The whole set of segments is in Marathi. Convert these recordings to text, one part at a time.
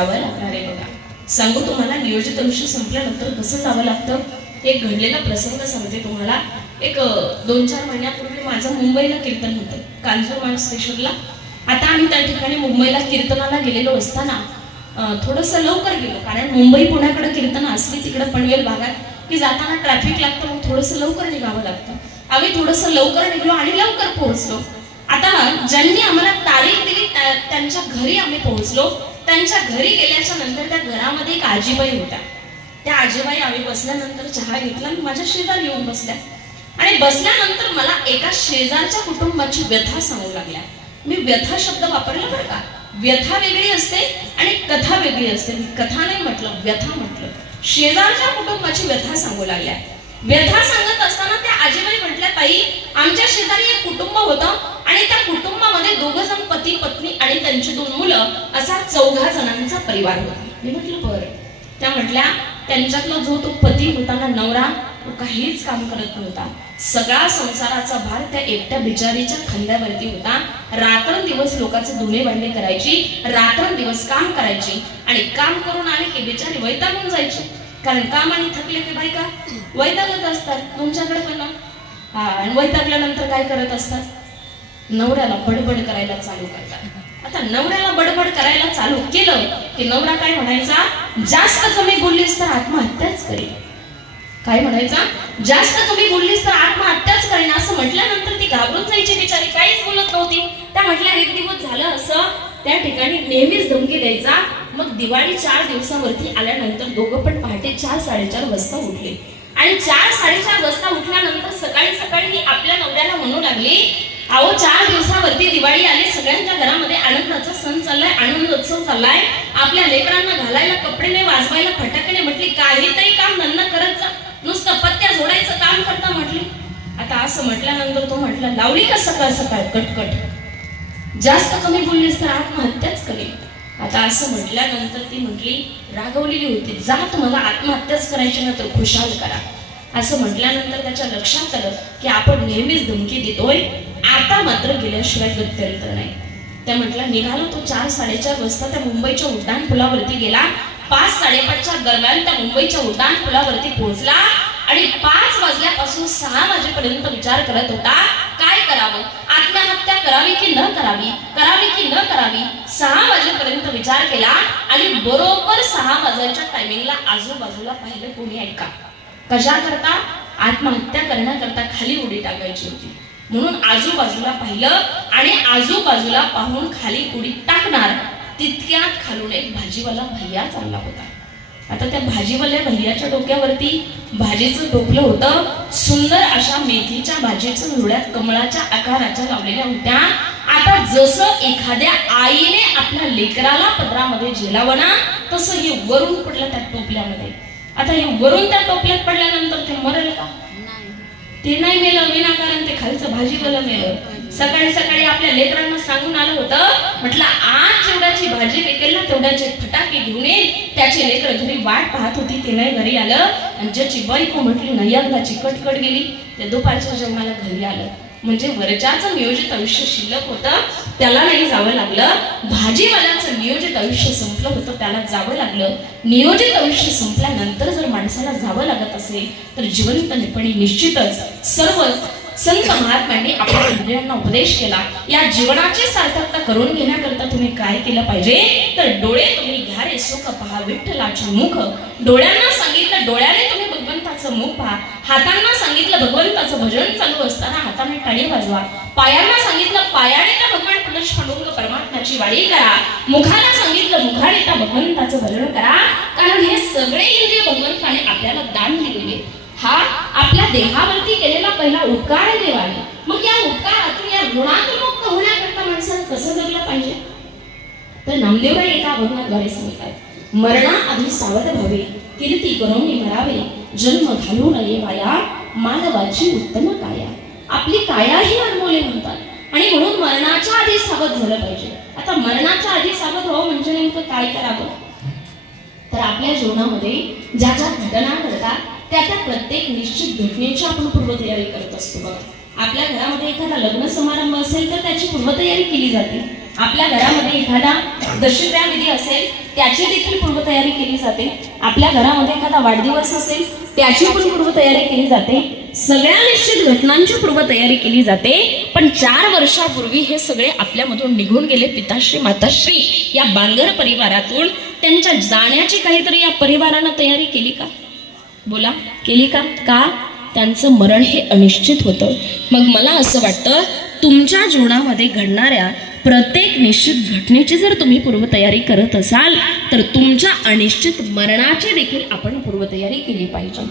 जावं लागणार आहे बघा. सांगू तुम्हाला नियोजित आयुष्य संपल्यानंतर कसं जावं लागतं? एक घडलेला प्रसंग सांगते तुम्हाला. एक दोन चार महिन्यापूर्वी माझं मुंबईला कीर्तन होतं कांजूरमार्ग स्टेशनला. आता आम्ही त्या ठिकाणी मुंबईला कीर्तनाला गेलेलो असताना थोडंसं लवकर गेलो कारण मुंबई पुण्याकडे कीर्तन असली तिकडे पनवेल भागात की जाताना ट्रॅफिक लागतं मग थोडंसं लवकर निघावं लागतं. आम्ही थोडंसं लवकर निघलो आणि लवकर पोहोचलो. आता ज्यांनी आम्हाला तारीख दिली त्यांच्या घरी आम्ही पोहोचलो. त्यांच्या घरी गेल्याच्यानंतर त्या घरामध्ये एक आजीबाई होत्या. त्या आजीबाई आम्ही बसल्यानंतर चहा घेतला आणि माझ्या शेजारी येऊन बसल्या. आणि बसल्यानंतर मला एका शेजारच्या कुटुंबाची व्यथा सांगू लागल्या. मी व्यथा शब्द वापरला बरं का? व्यथा वेगळी असते आणि कथा वेगळी असते. मी कथा नाही म्हटलं व्यथा म्हटलं. शेजारच्या कुटुंबाची व्यथा सांगू लागल्या. व्यथा सांगत असताना त्या आजीबाई म्हटल्या ताई आमच्या शेजारी एक कुटुंब होतं आणि त्या कुटुंबामध्ये दोघ जण पती पत्नी आणि त्यांची दोन मुलं असा चौघा जणांचा परिवार होता. मी म्हटलं बरं. त्या म्हटल्या त्यांच्यातला जो तो पती होता ना नवरा तो काहीच काम करत नव्हता. सगळा संसाराचा भार त्या एकट्या बिचारीच्या खांद्यावरती होता. रात्रंदिवस लोकांचे धुणे भांडे करायची रात्रंदिवस काम करायची आणि काम करून आले की बिचारी वैतागून जायची. कारण काम आणि थकले की बायका वैतागत असतात तुमच्याकडे पण हा आणि वैतागल्यानंतर काय करत असतात? नवऱ्याला बडबड करायला चालू करतात. आता नवऱ्याला बडबड करायला चालू केलं की नवरा काय म्हणायचा? जास्त कमी बोललीस तर आत्महत्याच करेल काय म्हणायचा? जास्त कमी बोललीस तर आत्महत्याच करेन असं म्हटल्यानंतर ती घाबरून जायची बिचारी काहीच बोलत नव्हती. त्या म्हटल्या एक दिवस झालं असं त्या ठिकाणी नेहमीच धमकी द्यायचा. मग दिवाळी चार दिवसावरती आल्यानंतर दोघं पण पहाटे चार साडेचार वाजता उठले. आणि चार साडेचार वाजता उठल्यानंतर सकाळी सकाळी आपल्या नवऱ्याला म्हणू लागली अहो चार दिवसावरती दिवाळी आली सगळ्यांच्या घरामध्ये आनंदाचा सण चाललाय आनंदोत्सव चाललाय. आपल्या लेकरांना घालायला कपडे नाही वाजवायला फटाके नाही म्हटली काहीतरी काम धंदा करत जा. नुसतं पत्त्या जोडायचं काम करता म्हटली. आता असं म्हटल्यानंतर तो म्हटला लावली का सकाळ सकाळ? कटकट. जास्त कमी बोललीस तर आत्महत्याच करेल आता असं म्हटल्यानंतर ती म्हटली रागवलेली होती. जा तुम्हाला आत्महत्याच करायची ना तर खुशाल करा. असं म्हटल्यानंतर त्याच्या लक्षात आलं की आपण नेहमीच धमकी देतोय. आता मात्र गेल्याशिवाय गत्यंतर नाही. त्या म्हटल्या निघालो तो चार साडेचार वाजता त्या मुंबईच्या उड्डाण पुलावरती गेला. पाच साडेपाचच्या दरम्यान त्या मुंबईच्या उड्डाण पुलावरती पोहोचला आणि पाच वाजल्यापासून सहा वाजेपर्यंत विचार करत होता काय करावं? आत्महत्या करावी की न करावी? करावी की न करावी? सहा वाजेपर्यंत विचार केला आणि बरोबर सहा वाजायच्या टायमिंगला आजूबाजूला पाहिलं कोणी ऐका कशा करता आत्महत्या करण्याकरता खाली उडी टाकायची होती. म्हणून आजूबाजूला पाहिलं आणि आजूबाजूला पाहून खाली उडीत टाकणार तितक्यात खालून एक भाजीवाला भैया चालला होता. आता त्या भाजीवाल्या भैयाच्या डोक्यावरती भाजीचं टोपलं होतं. सुंदर अशा मेथीच्या भाजीचं जुड्यात कमळाच्या आकाराच्या लावलेल्या होत्या. आता जसं एखाद्या आईने आपल्या लेकराला पदरामध्ये झेलावं ना तसं हे वरून पडलं त्या टोपल्यामध्ये. आता हे वरून त्या टोपल्यात पडल्यानंतर ते मरेल का? ते नाही मेलं विनाकारण ते खालचं भाजीवालं मेलं. सकाळी सकाळी आपल्या लेकरांना सांगून आलं होतं म्हटलं आज जेवढ्याची भाजी विकेल ना तेवढ्याचे फटाके घेऊन येईल त्याचे लेकर घरी वाट पाहत होती ते नाही घरी आलं. आणि ज्याची बायको म्हटली ना यज्ञाची कटकट गेली. ते दुपारच्या जेवणाला घरी आलं. म्हणजे वरच्याचं नियोजित आयुष्य शिल्लक होतं. त्याला नाही जावं लागलं. भाजीवाल्याचं नियोजित आयुष्य संपलं होतं त्याला जावं लागलं. नियोजित आयुष्य संपल्यानंतर जर माणसाला जावं लागत असेल तर जिवंतपणे निश्चितच सर्व संत महात्म्यांनी आपल्या इंद्रियांना उपदेश केला. या जीवनाची सार्थकता करून घेण्याकरता तुम्ही काय केलं पाहिजे? तर डोळे तुम्ही घ्या रे सुख पहा विठ्ठलाचे मुख. डोळ्यांना सांगितलं डोळ्याने तुम्ही भगवंताचं मुख पहा. हातांना सांगितलं भगवंताचं भजन चालू असताना हाताने टाळी वाजवा. पायांना सांगितलं पायाने त्या भगवान प्रदर्श पडून परमात्माची वाडी करा. मुखाला सांगितलं मुखाने त्या भगवंताचं भजन करा. कारण हे सगळे इंद्रिय भगवंताने आपल्याला दान दिलेले. हा आपल्या देहावरती केलेला पहिला उपकार आहे देवाने मग या उपकारातून या ऋणातून मुक्त होण्याकरता माणसाला कसं जगलं पाहिजे? तर नामदेवराय एका अभंगाद्वारे सांगतात. मरणा आधी सावध व्हावे कीर्ती करून मरावे. जन्म घालू नये वाया मानवाची उत्तम काया. आपली काया ही अनमोली म्हणतात. आणि म्हणून मरणाच्या आधी सावध झालं पाहिजे. आता मरणाच्या आधी सावध व्हावं म्हणजे नेमकं काय करावं? तर आपल्या जीवनामध्ये ज्या ज्या घटना घडतात त्या त्या प्रत्येक निश्चित घटनेची आपण पूर्वतयारी करत असतो बघा. आपल्या घरामध्ये एखादा लग्न समारंभ असेल तर त्याची पूर्वतयारी केली जाते. आपल्या घरामध्ये एखादा दशक्रिया विधी असेल त्याची देखील पूर्वतयारी केली जाते. आपल्या घरामध्ये एखादा वाढदिवस असेल त्याची पण पूर्वतयारी केली जाते. सगळ्या निश्चित घटनांची पूर्वतयारी केली जाते. पण चार वर्षापूर्वी हे सगळे आपल्यामधून निघून गेले पिताश्री माताश्री या बांगर परिवारातून. त्यांच्या जाण्याची काहीतरी या परिवारानं तयारी केली का? बोला. केली का? का? त्यांचं मरण हे अनिश्चित होतं. मग मला असं वाटतं तुमच्या जीवनामध्ये घडणाऱ्या प्रत्येक निश्चित घटनेची जर तुम्ही पूर्वतयारी करत असाल तर तुमच्या अनिश्चित मरणाची देखील आपण पूर्वतयारी केली पाहिजे.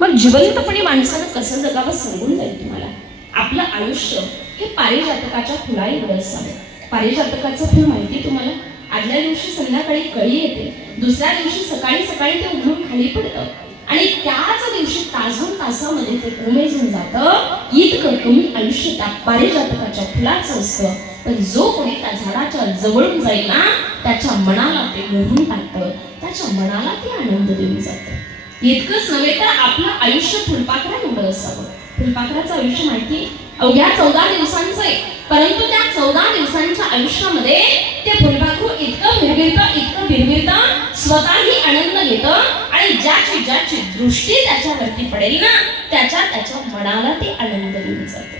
मग जिवंतपणे माणसानं कसं जगावं सांगून जाईल तुम्हाला. आपलं आयुष्य हे पारिजातकाच्या फुलाईवर असावं. पारिजातकाचं फुल माहिती तुम्हाला? आदल्या दिवशी संध्याकाळी कळी येते. दुसऱ्या दिवशी सकाळी सकाळी ते उघडून खाली पडतं. आणि त्याच दिवशी ताजून तासामध्ये ते उमेजून जातं. इतकं तुम्ही आयुष्य त्या पारिजातकाच्या फुलाचं असतं. पण जो कोणी त्या झाडाच्या जवळून जाईल ना त्याच्या मनाला ते मोहून टाकतं. त्याच्या मनाला ते आनंद देऊन जातं. इतकंच नव्हे तर आपलं आयुष्य फुलपाखरा एवढं असावं. फुलपाखराचं आयुष्य माहिती अवघ्या चौदा दिवसांचं आहे. परंतु त्या चौदा दिवसांच्या आयुष्यामध्ये ते फुलपाखरू इतकं भिरभिरतं इतकं भिरभिरतं स्वतःही आनंद घेतं आणि ज्याची ज्याची दृष्टी त्याच्यावरती पडेल ना त्याच्या त्याच्या मनाला ते आनंद देऊन जातं.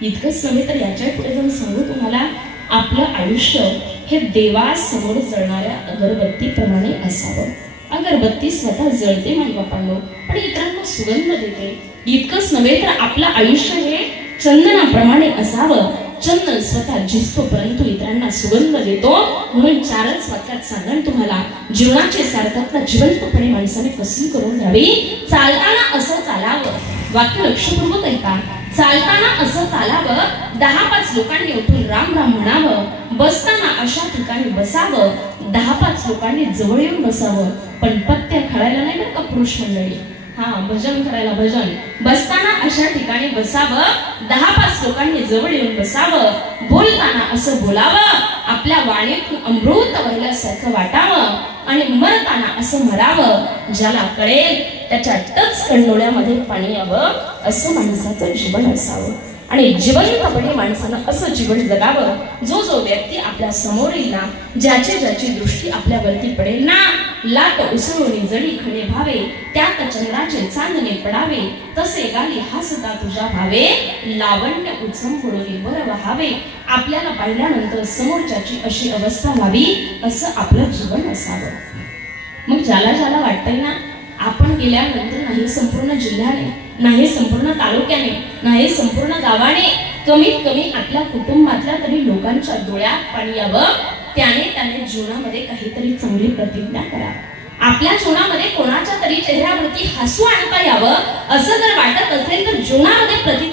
इतकंच नव्हे तर याच्यापुढे जाऊन सांगू तुम्हाला आपलं आयुष्य हे देवासमोर जळणाऱ्या अगरबत्तीप्रमाणे असावं. अगरबत्ती स्वतः जळते माई बापांनो पण इतरांना सुगंध देते. इतकंच नव्हे तर आपलं आयुष्य हे चंदनाप्रमाणे असावं. चंदन स्वतः जिसतो परंतु इतरांना सुगंध देतो म्हणून चारच वाक्यात सांगण तुम्हाला जीवनाचे सार्थकता जिवंतपणे माणसाने कशी करून घ्यावी. चालताना असं चालावं. वाक्य लक्षपूर्वक ऐका. चालताना असं चालावं. दहा पाच लोकांनी उठून राम राम म्हणावं. बसताना अशा ठिकाणी बसावं. दहा पाच लोकांनी जवळ येऊन बसावं. पण पत्त्या खळायला नाही बरं का पुरुष मंडळी? हा भजन करायला भजन. बसताना अशा ठिकाणी बसावं. दहा पाच लोकांनी जवळ येऊन बसावं. बोलताना असं बोलावं. आपल्या वाणीतून अमृत वहिल्यासारखं वाटावं. आणि मरताना असं मरावं. ज्याला कळेल त्याच्या टच कंडोळ्यामध्ये पाणी यावं. असं माणसाचं जीवन असावं. आणि जिवंतपणे माणसानं असं जीवन जगावं. जो जो व्यक्ती आपल्यासमोर येईल ना ज्याची ज्याची दृष्टी आपल्यावरती पडेल ना लाट उसळून जळी खडे भावे त्यात चंद्राचे चांदणे पडावे तसे गाली हसता तुझ्या भावे. लावण्य उत्सम पुढे बर व्हावे. आपल्याला पाहिल्यानंतर समोरच्याची अशी अवस्था व्हावी असं आपलं जीवन असावं. मग ज्याला ज्याला वाटतंय ना आपण गेल्यानंतर नाही संपूर्ण जिल्ह्याने नाही संपूर्ण तालुक्याने नाही संपूर्ण गावाने कमीत कमी आपल्या कुटुंबातल्या तरी लोकांच्या डोळ्यात पाणी यावं. त्याने त्याने जीवनामध्ये काहीतरी चांगली प्रतिज्ञा करा. आपल्या जीवनामध्ये कोणाच्या तरी चेहऱ्यावरती हसू आणता यावं असं जर वाटत असेल तर जीवनामध्ये प्रति